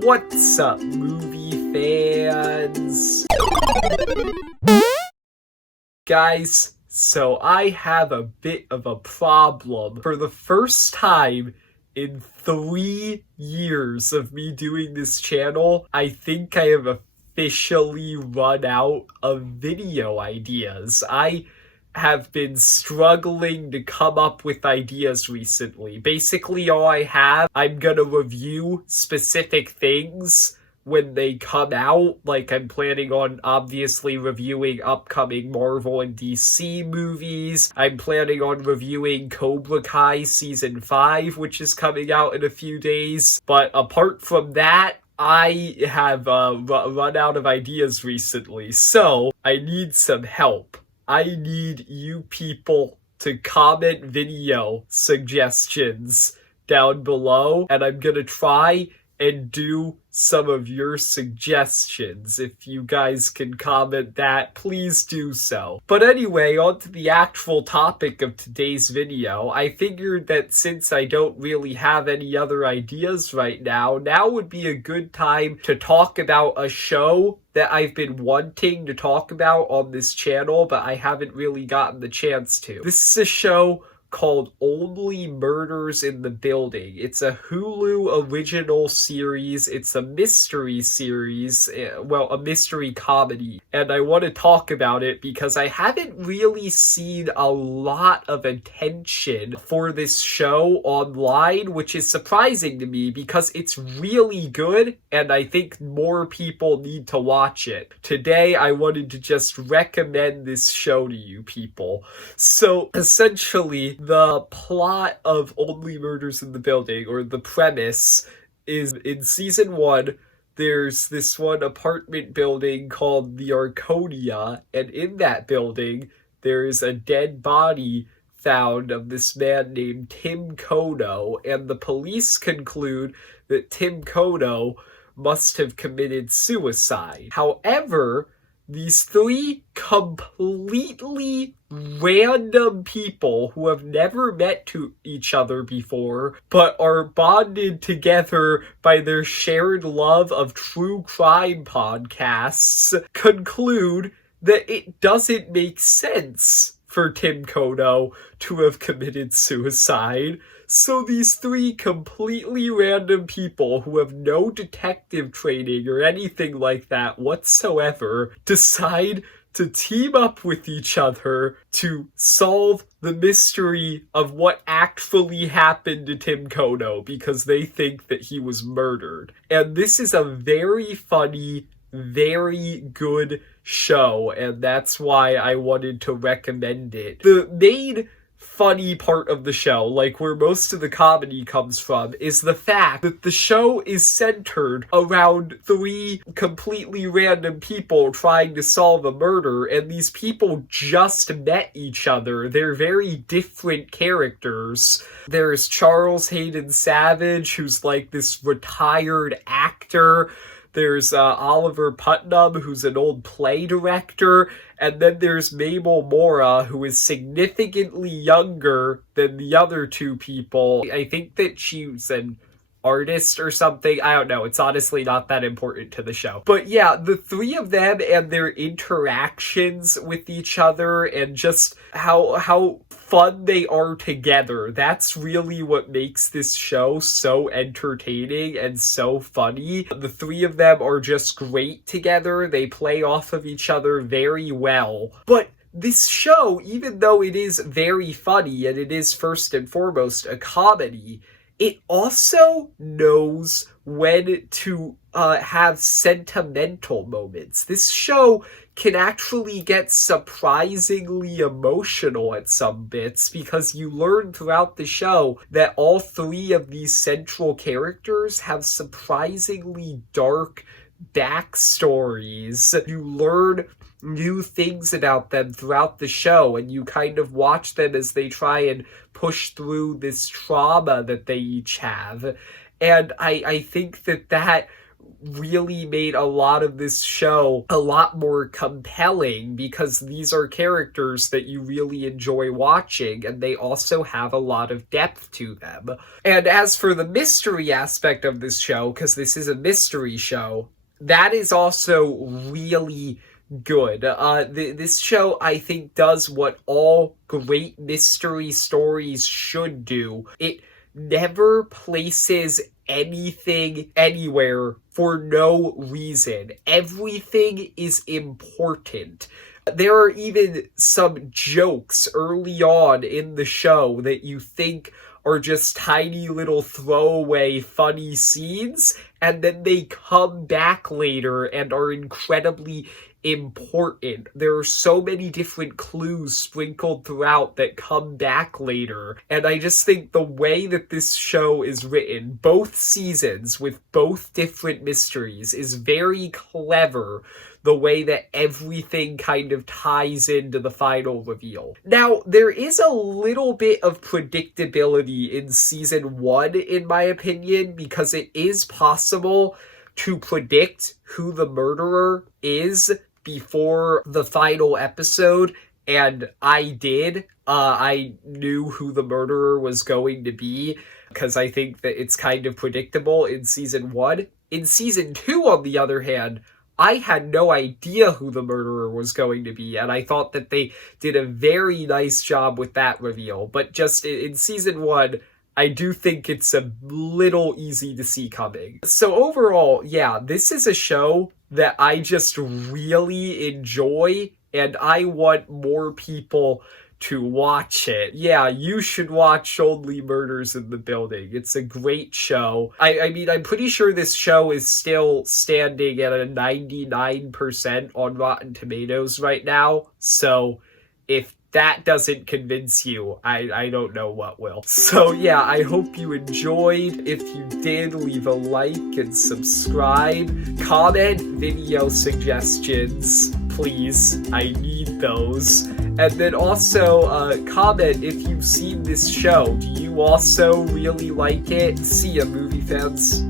What's up, movie fans? Guys, so I have a bit of a problem. For the first time in 3 years of me doing this channel, I think I have officially run out of video ideas. I have been struggling to come up with ideas recently. Basically, all I have, I'm gonna review specific things when they come out. Like, I'm planning on obviously reviewing upcoming Marvel and DC movies. I'm planning on reviewing Cobra Kai Season 5, which is coming out in a few days. But apart from that, I have run out of ideas recently, so I need some help. I need you people to comment video suggestions down below, and I'm gonna try and do some of your suggestions. If you guys can comment that, please do so. But anyway, on to the actual topic of today's video. I figured that since I don't really have any other ideas right now would be a good time to talk about a show that I've been wanting to talk about on this channel, but I haven't really gotten the chance to. This is a show called Only Murders in the Building. It's a Hulu original series. It's a mystery series, a mystery comedy. And I want to talk about it because I haven't really seen a lot of attention for this show online, which is surprising to me because it's really good and I think more people need to watch it. Today, I wanted to just recommend this show to you people. So essentially, the plot of Only Murders in the Building, or the premise, is in season 1, there's this one apartment building called the Arconia, and in that building, there is a dead body found of this man named Tim Kono, and the police conclude that Tim Kono must have committed suicide. However, these 3 completely random people who have never met to each other before, but are bonded together by their shared love of true crime podcasts, conclude that it doesn't make sense for Tim Kono to have committed suicide. So these 3 completely random people who have no detective training or anything like that whatsoever decide to team up with each other to solve the mystery of what actually happened to Tim Kono because they think that he was murdered. And this is a very funny, very good show, and that's why I wanted to recommend it. The main funny part of the show, like where most of the comedy comes from, is the fact that the show is centered around 3 completely random people trying to solve a murder, and these people just met each other. They're very different characters. There's Charles Hayden Savage, who's like this retired actor. There's Oliver Putnam, who's an old play director, and then there's Mabel Mora, who is significantly younger than the other 2 people. I think that she's an artist or something. I don't know. It's honestly not that important to the show. But yeah, the 3 of them and their interactions with each other and just how fun they are together. That's really what makes this show so entertaining and so funny. The 3 of them are just great together. They play off of each other very well. But this show, even though it is very funny and it is first and foremost a comedy, it also knows when to have sentimental moments. This show can actually get surprisingly emotional at some bits because you learn throughout the show that all 3 of these central characters have surprisingly dark backstories. You learn new things about them throughout the show, and you kind of watch them as they try and push through this trauma that they each have. And I think that really made a lot of this show a lot more compelling, because these are characters that you really enjoy watching, and they also have a lot of depth to them. And as for the mystery aspect of this show, because this is a mystery show, that is also really good. This show, I think, does what all great mystery stories should do. It never places anything anywhere for no reason. Everything is important. There are even some jokes early on in the show that you think are just tiny little throwaway funny scenes, and then they come back later and are incredibly important. There are so many different clues sprinkled throughout that come back later, and I just think the way that this show is written, both seasons with both different mysteries, is very clever. The way that everything kind of ties into the final reveal. Now, there is a little bit of predictability in season 1, in my opinion, because it is possible to predict who the murderer is before the final episode, and I did. I knew who the murderer was going to be, because I think that it's kind of predictable in season 1. In season 2, on the other hand, I had no idea who the murderer was going to be, and I thought that they did a very nice job with that reveal. But just in season 1, I do think it's a little easy to see coming. So overall, yeah, this is a show that I just really enjoy, and I want more people to watch it. Yeah, you should watch Only Murders in the Building. It's a great show. I mean, I'm pretty sure this show is still standing at a 99% on Rotten Tomatoes right now. So if that doesn't convince you, I don't know what will. So yeah, I hope you enjoyed. If you did, leave a like and subscribe. Comment video suggestions, please. I need those. And then also comment if you've seen this show. Do you also really like it? See ya, movie fans.